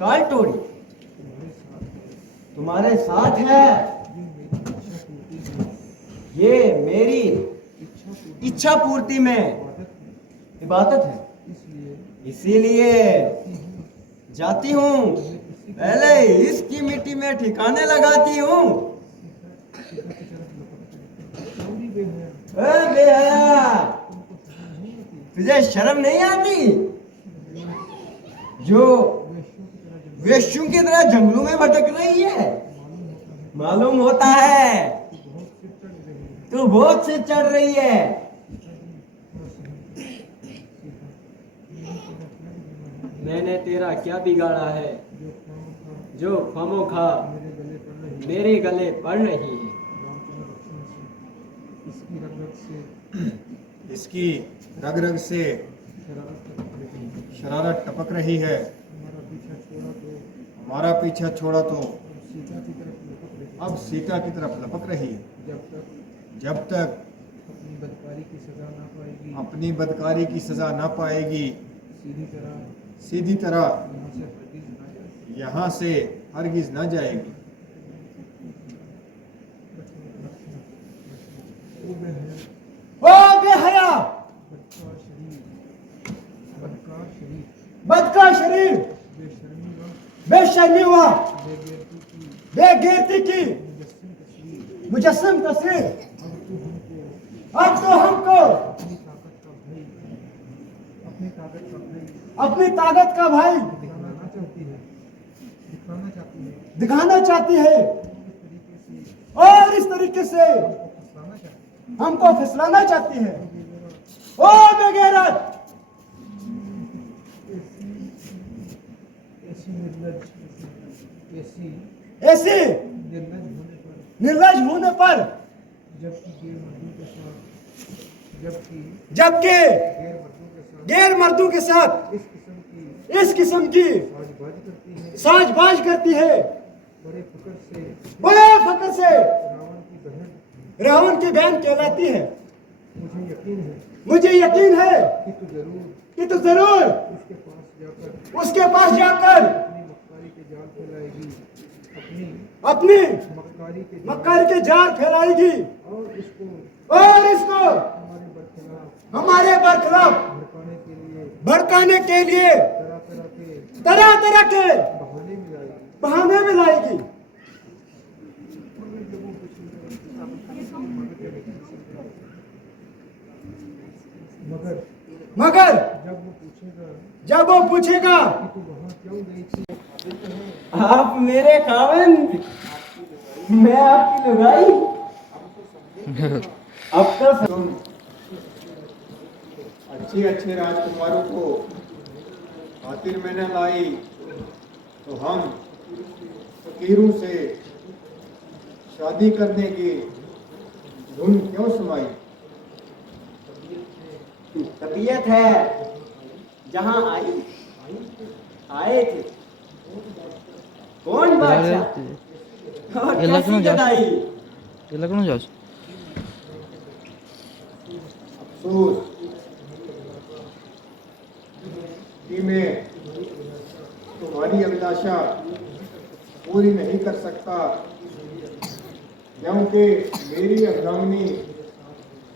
काल टोरी तुम्हारे साथ है। ये मेरी इच्छा पूर्ति में इबादत है, इसीलिए जाती हूँ, पहले इसकी मिट्टी में ठिकाने लगाती हूँ। बेहया, तुझे शर्म नहीं आती जो वेश्यों की तरह जंगलों में भटक रही है? मालूम होता है तू बहुत से चढ़ रही है। मैंने तेरा क्या बिगाड़ा है जो खामोखा मेरे गले पड़ रही है? इसकी रग रग से शरारत टपक रही है। हमारा पीछा छोड़ा तो अब सीता की तरफ लपक रही है। जब तक अपनी बदकारी की सजा ना पाएगी सीधी तरह यहाँ से हरगिज ना जाएगी। ओ बेहया, बदका शरीर, बेशर्मी हुआ, बेगैरती की मुजस्सम तस्वीर, अब तो हमको अपनी ताकत का भाई दिखाना चाहती है और इस तरीके से हमको फिसलाना चाहती है। ओ बेगैरत, ऐसी निर्लज होने पर जबकि गैर मर्दों के साथ इस किस्म की साजबाज करती है, बड़े फकर से रावण की बहन कहलाती है। मुझे यकीन है कि तू जरूर उसके पास जाकर अपनी मक्कारी के जाल फैलाएगी और इसको हमारे बरखिलाफ भड़काने के लिए तरह तरह के बहाने में लाएगी। मगर जब वो पूछेगा आप मेरे खाविंद, मैं आपकी लुगाई, अब तो अच्छे राजकुमारों को खातिर में न लाई तो हम फकीरों से शादी करने की धुन क्यों सुनाई? तबीयत है जहां आए थे कौन बादशाह और कैसी गदाई? अफसोस कि मैं तुम्हारी अभिलाषा पूरी नहीं कर सकता, क्योंकि मेरी अर्धांगिनी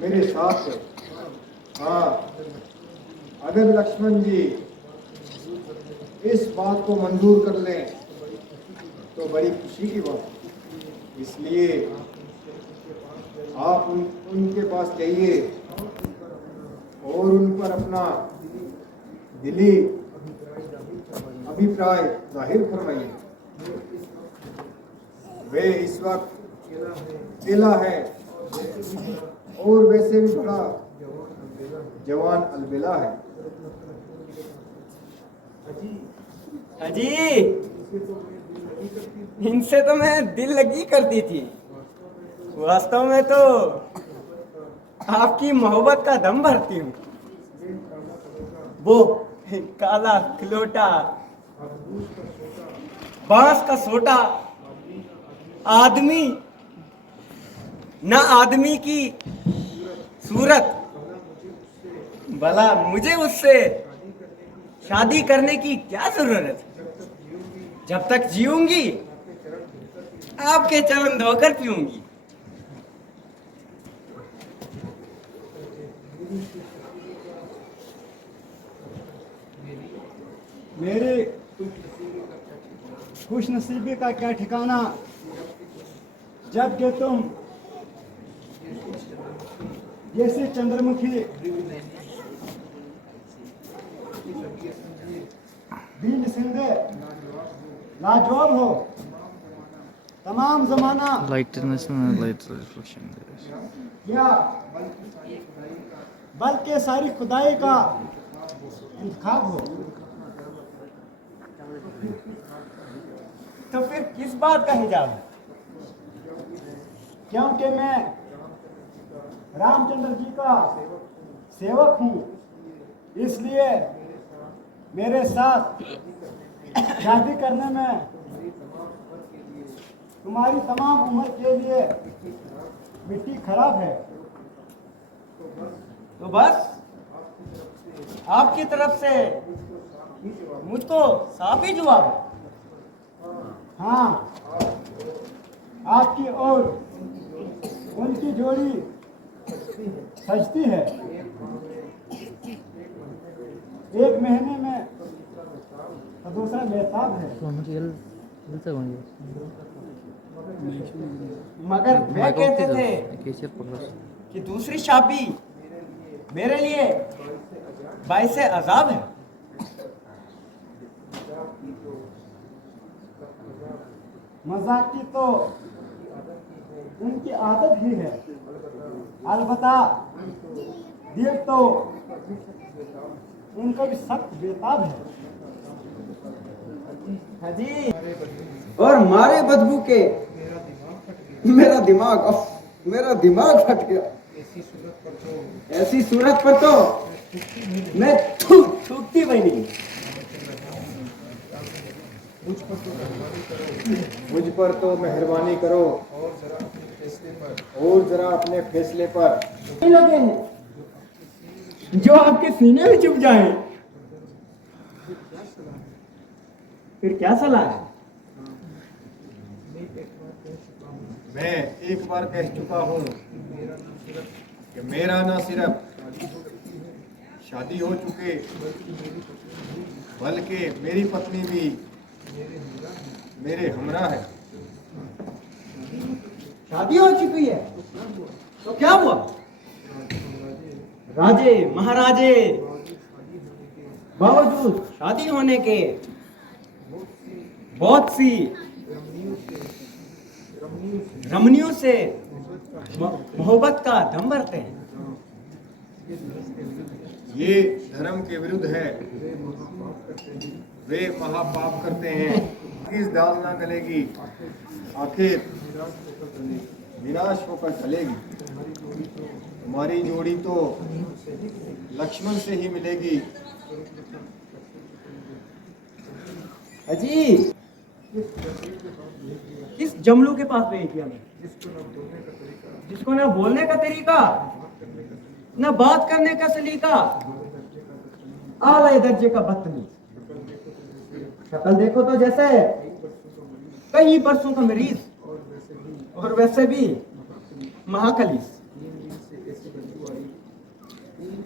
मेरे साथ है। हाँ, अगर लक्ष्मण जी इस बात को मंजूर कर लें तो बड़ी खुशी की बात। इसलिए आप उनके पास जाइए और उन पर अपना दिली अभिप्राय जाहिर फरमाइए। वे इस वक्त अकेला है और वैसे भी बड़ा जवान अलबेला है। अजी, इनसे तो मैं दिल लगी करती थी, वास्तव में तो आपकी मोहब्बत का दम भरती हूँ। वो काला खिलौटा, बांस का सोटा आदमी, ना आदमी की सूरत, भला मुझे उससे शादी करने की क्या जरूरत है? जब तक जीऊंगी आपके चरण धोकर पीऊंगी। मेरे खुशनसीबी का क्या ठिकाना, जब कि तुम जैसे चंद्रमुखी बीज सिंधे लाजवाब हो। तमाम जमाना Light international light reflection. या बल्कि सारी खुदाई का इंतखाब हो। तो फिर किस बात का हिजाब है? क्योंकि मैं रामचंद्र जी का सेवक हूँ, इसलिए मेरे साथ शादी करने में तुम्हारी तमाम उम्र के लिए मिट्टी खराब है। तो बस आपकी तरफ से मुझको साफ ही जवाब है। हाँ, आपकी और उनकी जोड़ी सजती है। एक महीने में तो दूसरा बेताब है। मगर वे कहते थे कि दूसरी शादी मेरे लिए बाइसे अजाब है। मजाक की तो उनकी आदत ही है, अलबत्ता दिल तो उनका भी सख्त बेताब है। हाँ जी, और मारे बदबू के मेरा दिमाग फट गया। ऐसी सूरत पर तो मैं थूकती बनी। मुझ पर तो मेहरबानी करो और जरा अपने फैसले पर लगे हैं जो आपके सीने में चुभ जाए। फिर क्या सलाह है? मैं एक बार कह चुका हूँ कि मेरा ना सिर्फ शादी हो चुके बल्कि मेरी पत्नी भी मेरे हमरा है। शादी हो चुकी है तो क्या हुआ? राजे महाराजे बावजूद शादी होने के बहुत सी रमणियों से मोहब्बत का दम भरते हैं। ये धर्म के विरुद्ध है, वे महापाप करते हैं। इस दाल ना गलेगी, आखिर विनाश होकर चलेगी। हमारी जोड़ी तो लक्ष्मण से ही मिलेगी। अजी, किस जमलू के पास गई थी हमें, जिसको ना बोलने का तरीका ना बात करने का सलीका, आला दर्जे का बदतमीज। शक्ल देखो तो जैसे कई बरसों का मरीज, और वैसे भी महाखलीस।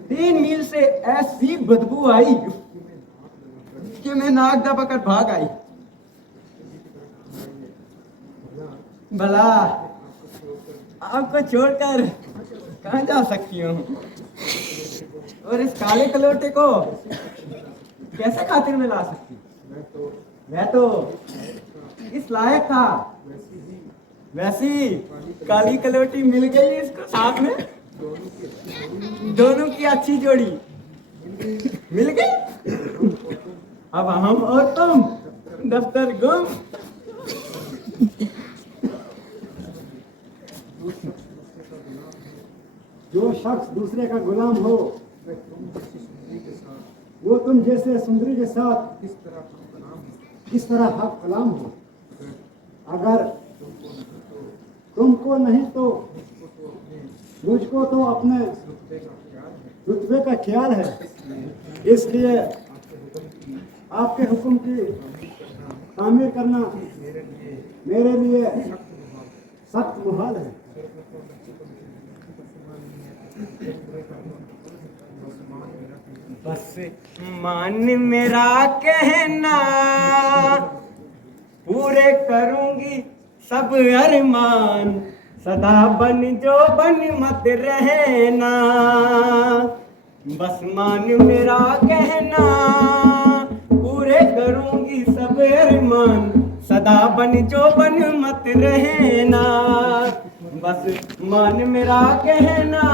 3 मील से ऐसी बदबू आई कि मैं नाक दबाकर भाग आई। भला आपको छोड़कर कहाँ जा सकती हूँ? और इस काले कलोटे को कैसे खातिर में ला सकती? मैं तो इस लायक था। वैसी काली कलोटी मिल गई इसको साथ में। दोनों की अच्छी जोड़ी मिल गई। अब हम और तुम दफ्तर गुम। जो शख्स दूसरे का गुलाम हो, वो तुम जैसे सुंदरी के साथ किस तरह हक कलाम हो। अगर तुमको नहीं तो मुझको तो अपने रुतबे का ख्याल है। इसलिए आपके हुक्म की तामीर करना मेरे लिए सख्त मुहाल है। बस मान मेरा कहना, पूरे करूंगी सब अरमान, सदा बन जो बन मत रहना। बस मान मेरा कहना, पूरे करूंगी सब अरमान, सदा बन जो बन मत रहना। बस मान मेरा कहना,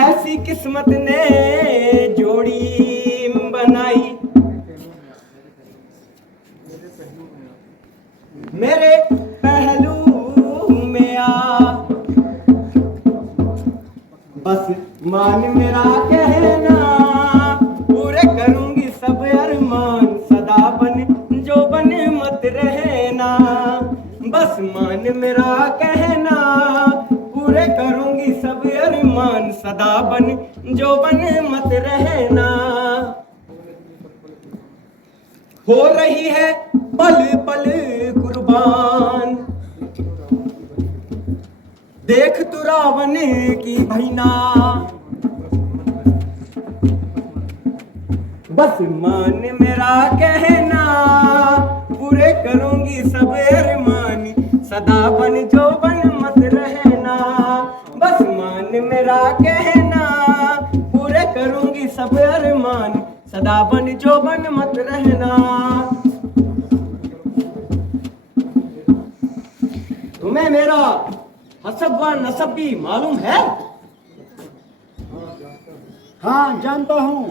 ऐसी किस्मत ने जोड़ी बनाई, मेरे पहलू में आ। बस मान मेरा कहना, पूरे करूंगी सब अरमान, सदा बन जो बन मत रहना। बस मान मेरा कहना, पूरे करूंगी सब अरमान, सदा बन जो बन मत रहना। हो रही है पल पल कुर्बान, देख तू रावण की भैना। बस मान मेरा कहना, पूरे करूंगी सब अरमान, सदा बन जो बन मत रहना। बस मान मेरा कहना, पूरे करूंगी सब अरमान, सदा बन जो बन मत रहना। तुम्हें मेरा हसब व नसब भी मालूम है? हाँ, जानता हूँ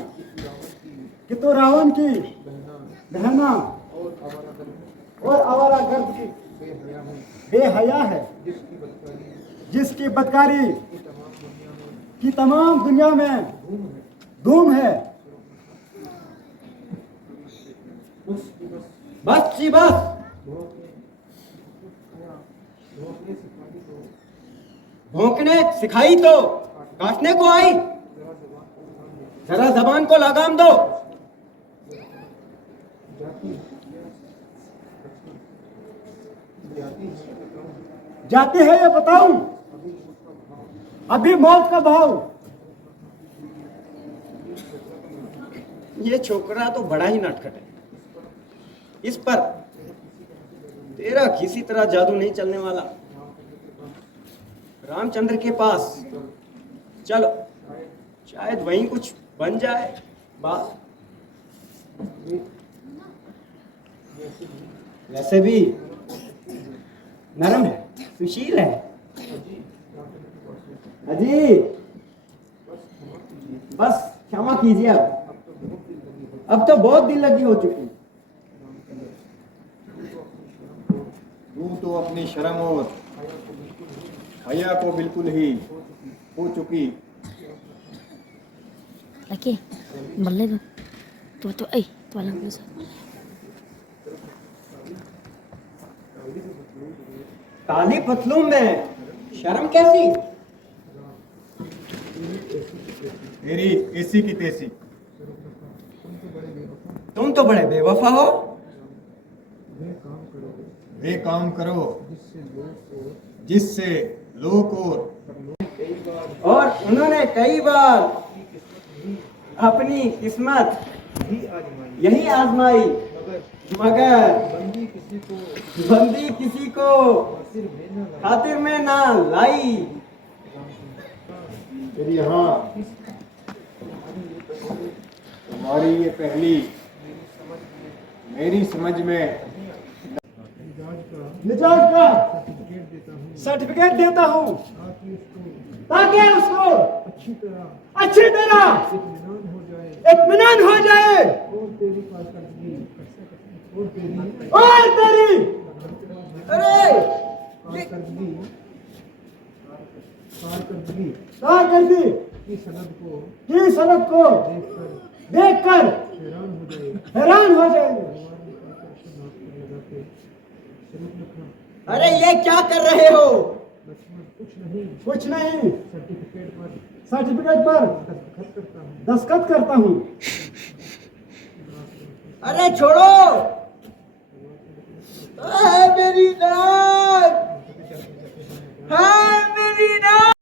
कि तो रावण की बहना और आवारागर्द की बेहया है, जिसकी बदकारी की तमाम दुनिया में धूम है। बस जी बस, भौंकने सिखाई तो काटने को आई, जरा जबान को लगाम दो। जाते हैं ये बताऊं, अभी मौत का भाव। ये छोकरा तो बड़ा ही नटखट है, इस पर तेरा किसी तरह जादू नहीं चलने वाला। रामचंद्र के पास चलो, शायद वहीं कुछ बन जाए बात। वैसे भी नरम है, सुशील है। अजी बस क्षमा कीजिए, अब तो बहुत दिल लगी हो चुकी। तू तो अपनी शर्म और हया को बिल्कुल ही हो चुकी। Laki, balik tu. Tu, tu alam dulu. काली पतलून में शर्म कैसी? मेरी ऐसी की तैसी। तुम तो बड़े बेवफा हो। वे काम करो जिससे लोग और उन्होंने कई बार अपनी किस्मत यही आजमाई, मगर बंदी किसी को खातिर में ना लाई। फिर यहाँ तुम्हारी ये पहली मेरी समझ में मिजाज का सर्टिफिकेट देता हूँ, ताकि उसको अच्छी तरह इत्मीनान हो जाए और तेरी अरे कारकर्दगी की सनद को देखकर हैरान हो जाएंगे। अरे ये क्या कर रहे हो? कुछ नहीं, सर्टिफिकेट पर दस्तखत करता हूँ। अरे छोड़ो। मेरी जान। हाँ